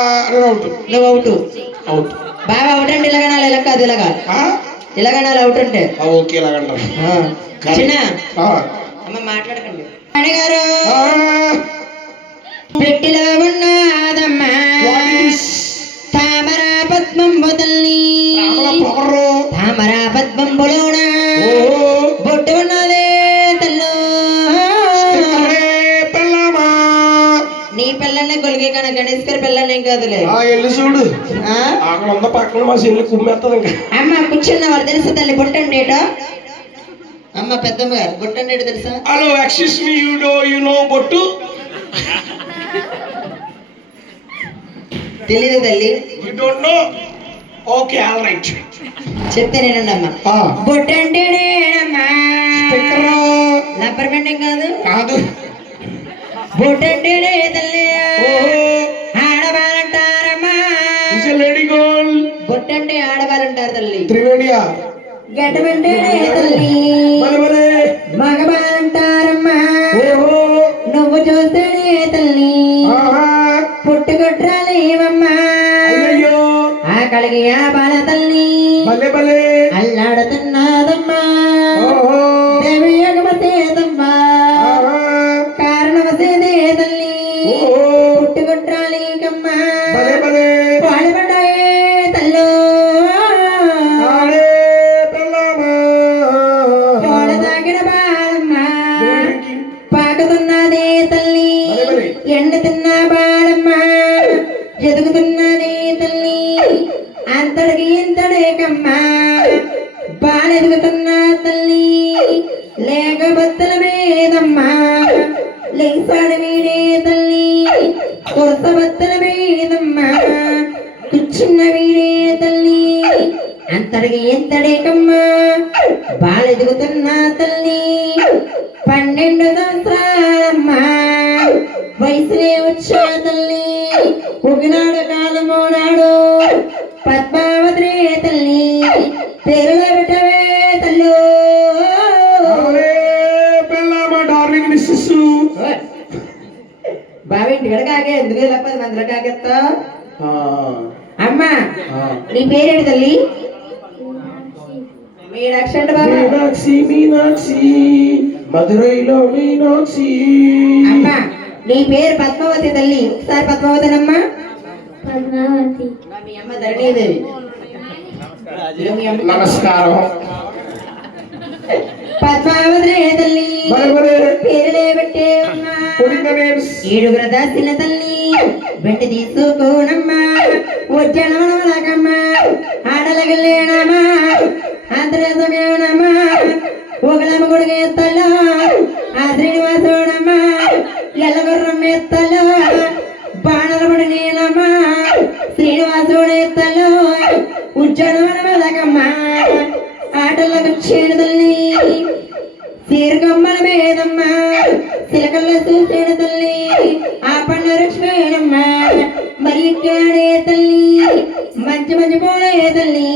Out నువ్వు out out బాగా out అంటే ఇలాగనాలి ఇలా కాదు ఇలాగా. ఇలాగనాలి అవుట్ అంటే. ఓకే ఇలాగంటారు చిన్న. అమ్మ మాట్లాడకండి. అడిగారు. పెట్టిలో it is? తామర పద్మం బొదల్ని తామర గణేష్ గారి పిల్లల్ని ఏం కాదులే. ఆ ఎల్లు చూడు. ఆ? అక్కడ ఉన్న పక్కన మా చెల్లి కుమ్మేస్తుంది ఇంకా. అమ్మ కూర్చున్న వారు తెలుసా తల్లి? బొట్టండేట అమ్మ పెద్దమ్మ గారు బొట్టండేట తెలుసా? Hello excuse me you know you know బొట్టు. తెలీదు తల్లి? You don't know okay all right చెప్తే నేనండి అమ్మ బొట్టంటేనేనమ్మా రబ్బర్ బెండింగ్ కాదు? కాదు. బొట్టంటేనే తల్లి త్రివేణియా ఓహో నువ్వు చూస్తేనే తల్లి పుట్టుకొట్రాలేవమ్మా ఆ కలిగి ఆ బాల తల్లి భలే లేక బత్తల మీదమ్మా లేసాడు వీడే తల్లి కొరత బత్తల మీదమ్మా కూర్చున్న వీడే తల్లి అంతడికి ఎంతడేకమ్మా బాలెదుగుతున్న తల్లి పన్నెండు సంవత్సరాలమ్మా వయసులే వచ్చా తల్లి ఒకనాడు కాలమోనాడు పద్మావతి తల్లి పేరులో పెట్టవే కాకే ఎందుకు ఇలా పది మందిలో కాకెత్తా అమ్మా నీ పేరేంటి తల్లి? మీనాక్షి అంటే బాబా. మీనాక్షి మీనాక్షి మధురైలో మీనాక్షి. అమ్మా నీ పేరు పద్మావతి తల్లి. ఒకసారి పద్మావతినమ్మా పద్మావతి. మీ అమ్మ ధరణీదేవి. ఇదిగో మీ అమ్మ నమస్కారం. పద్మావతి తల్లి పేరులే పెట్టే ఏడుగురు దాసిన తల్లి వెంట తీసుకోనమ్మా వచ్చనమ్మా ఆడలగలేనమ్మా అంతరేసమేనమ్మా ఒకలమ్మ కొడుకు ఎత్తలో ఆ శ్రీనివాసుడమ్మా ఎల్లగుర్రం ఎత్తలో చూస్తాడు తల్లి ఆ పండు మరి ఇక్కడే తల్లి మంచి మంచి పోలే తల్లి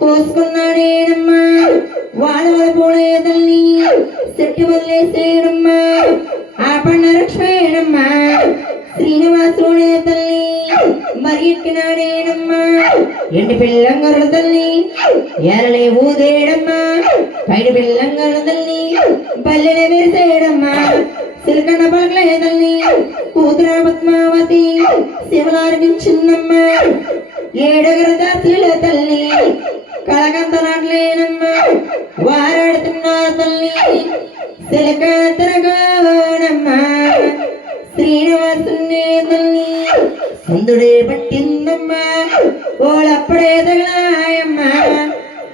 పోసుకున్నాడేనమ్మా వాళ్ళ వాళ్ళ పోలే తల్లి చెట్టు వదిలేసేయడమ్మా ఆ పండు లక్ష్మేనమ్మ శ్రీనివాసుడే తల్లి మరి ఎక్కినాడేనమ్మా ఎండి పిల్లంగరు తల్లి ఎరలే ఊదేయడమ్మా పైడి పిల్లంగరు తల్లి పల్లెనే వేసేయడమ్మా సిలకన్న పలకలే తల్లి? కూతుర పద్మావతి శివలారగించిందమ్మా ఏడుగురు దాసుల తల్లి. కలకంతలాడలేనమ్మా వారాడుతున్నారు తల్లి. సిలక తిరగోనమ్మా శ్రీనివాసుని తల్లి. సుందుడే పట్టిందమ్మా. ఓలప్పుడే తగలాయమ్మ.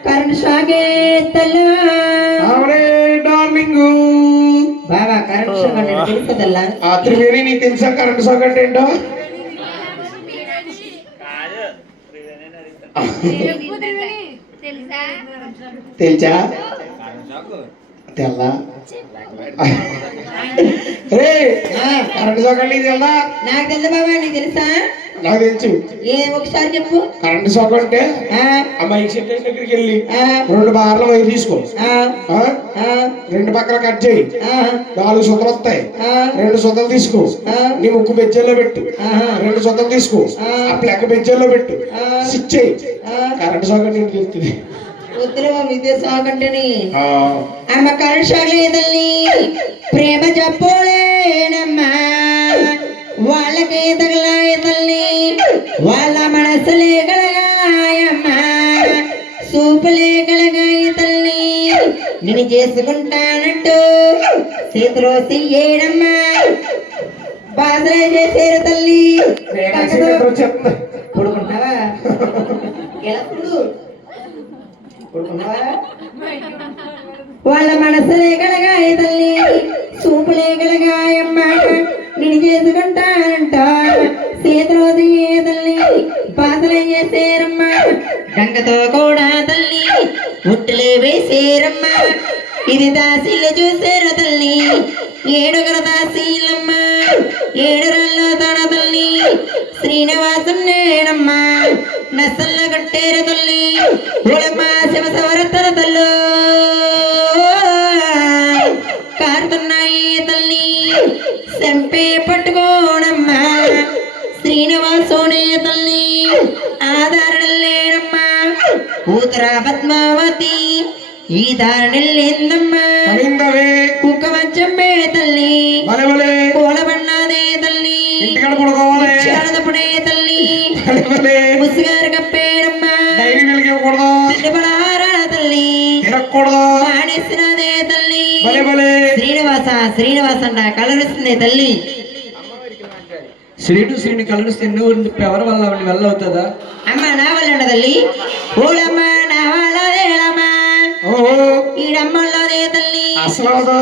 కరెంట్ షాకే తల్లా. ఆ త్రివేణి నీకు తెలుసా? కరెంట్ సోకట్ ఏంటో? తెలుసా? తెల్ల. రే కరెంట్ తెల్లా? నాకు తెలుసు బాబా నీకు తెలుసా? నాకు తెలుసు. ఏ ఒకసారి చెప్పు. కరెంట్ షాక్ అంటే ఆ, దగ్గరికి వెళ్ళి రెండు బార్ల వైర్ తీసుకో. ఆ, ఆ? ఆ, రెండు పక్కల కట్ చేయి. నాలుగు సుతలు వస్తాయి. ఆ, రెండు సుతలు తీసుకో. ఆ. నీ ముక్కు బెజ్జల్లో పెట్టు. రెండు సుతలు తీసుకో. ఆ. ప్లగ్ బెజ్జల్లో పెట్టు. ఆ. స్విచ్ చేయి. ఆ. కరెంట్ షాక్ అంటే ఏంటి తెలుస్తుంది? ప్రేమ చెప్పోలేనమ్మా వాళ్ళకి తగలాయతల్ని వాళ్ళ మనసులే కలగాయమ్మా సూపులే కలగాయ తల్లి నేను చేసుకుంటానంటూ చేతిలో చెయ్యేడమ్మా. బాధలే చేసేరు తల్లి. వాళ్ళ మనసులే కలగాయ తల్లి చూపులే కలగాయమ్మ నేను చేసుకుంటానంట సీతరోజు ఏ తల్లి బాధలే చేసేరమ్మ. గంగతో కూడా తల్లి ముట్టులే వేసేరమ్మ. ఇది దాసీలు చూసేరు తల్లి ఏడుగురు దాసీలమ్మ. ఏడురల్లో తన తల్లి శ్రీనివాసం నేనమ్మ. నసల్ల కట్టేరు తల్లి ఉలమా శ్రీనివాసోనే తల్లి. ఆధారణ లేనమ్మా కూతుర పద్మావతి. ఈ దారినెళ్ళిందమ్మా కవిందవే కుక్క మంచమ్మే తల్లి. పూలబన్నాదే తల్లి. శారదపుడే తల్లి. ముసుగారు కప్పేడమ్మా. తిరుమలారా తల్లి. మానేసినదే తల్లి. శ్రీనివాస శ్రీనివాస అంట కలరిస్తుంది తల్లి. శ్రీను శ్రీని కలుస్తే నువ్వు ఎవరి వల్ల వల్ల అవుతుందా? అమ్మ నా వల్ల తల్లి? ఓడమ్మ నా ఓహో ఈడమ్మలోదే తల్లి. అసలు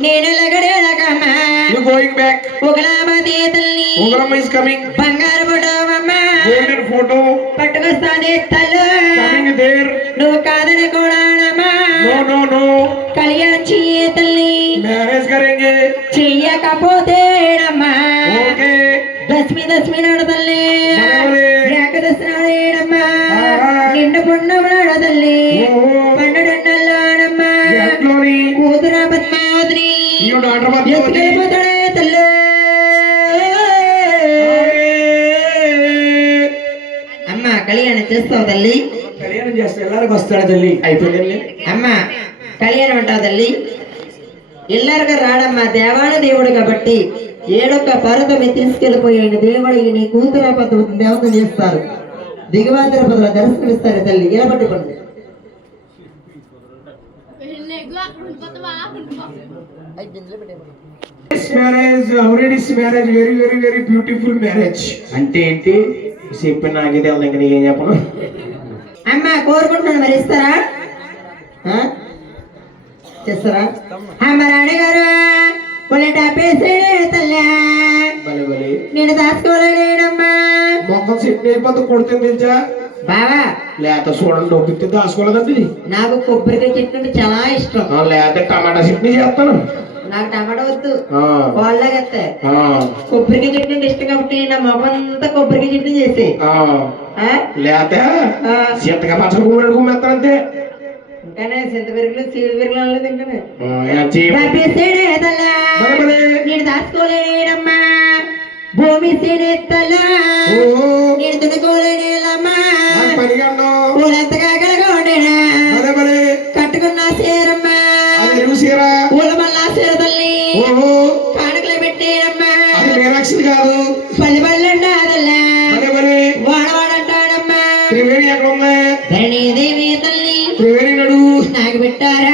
నేను లగడేలకమ్మా. యు గోయింగ్ బ్యాక్ ఒకలామదే తల్లి. ఉగ్రమ్మ ఇస్ కమింగ్ బంగారు బుడవమ్మ గోల్డెన్ ఫోటో పట్టుకొస్తానే తల్లు. కమింగ్ దేర్ నువ్వు కాదని కూడానమ్మా నో నో నో కళ్యాణం చెయ్యే తల్లి. మ్యారేజ్ కరేంగే. చెయ్యకపోతేనమ్మా. ఓకే లక్ష్మీ లక్ష్మీ నాడతల్లి. ఏకదశ నాడేనమ్మా. నిండు పుణ్యం నాడతల్లి. పన్నెండల్లాడమ్మా కూతుర పద్మావతిని. ఎత్తుకెళ్ళిపోతాడే అమ్మ కళ్యాణం చేస్తావు తల్లి? కళ్యాణం చేస్తా. ఎల్లరికి వస్తాడు తల్లి? అయిపోయింది. అమ్మ కళ్యాణం అంటావు తల్లి? ఎల్లరిగా రాడమ్మా దేవాన దేవుడు కాబట్టి. ఏడొక్క పర్వతమి తీసుకెళ్ళిపోయాడు దేవుడు నీ కూతుర పద్ధతి దేవత చేస్తారు. దిగువ తిరుపతిలో దర్శనమిస్తారు తల్లి. పట్టుకోండి? Marriage అవరేడిస్ marriage very very very beautiful marriage అంటే ఏంటి? చెప్పి నాకే తెలియదు ఇంకా నీకేం చెప్పను? అమ్మ కోరుకుంటున్నాను మరి ఇస్తారా? ఆ? చేస్తారా? అమ్మ రాణిగారు! ఉల్లట పేసేడే తల్లి. నేను దాచుకోలేనమ్మా మొత్తం సెట్ అయిపోతే కొడితే తెలుసా? బావా. లేత చూడండి డబ్బుతే దాచుకోలేదండి. నాకు కొబ్బరికాయ చెట్టు అంటే చాలా ఇష్టం. లేత టమాటా చట్నీ చేస్తాను. నాకు టమాటా వద్దు. వాళ్ళగత్తే కొబ్బరికాయ చెట్టు అంటే ఇష్టం కాబట్టి నా మొహంతా కొబ్బరికాయ చెట్టు చేసే. లేత సీతగా పచ్చడి కూరడు కుమ్మేస్తానంతే చింత పెరుగులు సీడు పెరుగులు తింటానే. నేను దాచుకోలేనమ్మా భూమి సేనెత్తలా నేను కన్ను. పూలెంతగా కలగొండేనా. కట్టుకున్న సేరమ్మా. పూల మళ్ళా సేర తల్లి. కానుకలు కాదు. పల్లి వాడవాడంటాడమ్మా. ధరణీదేవి తల్లి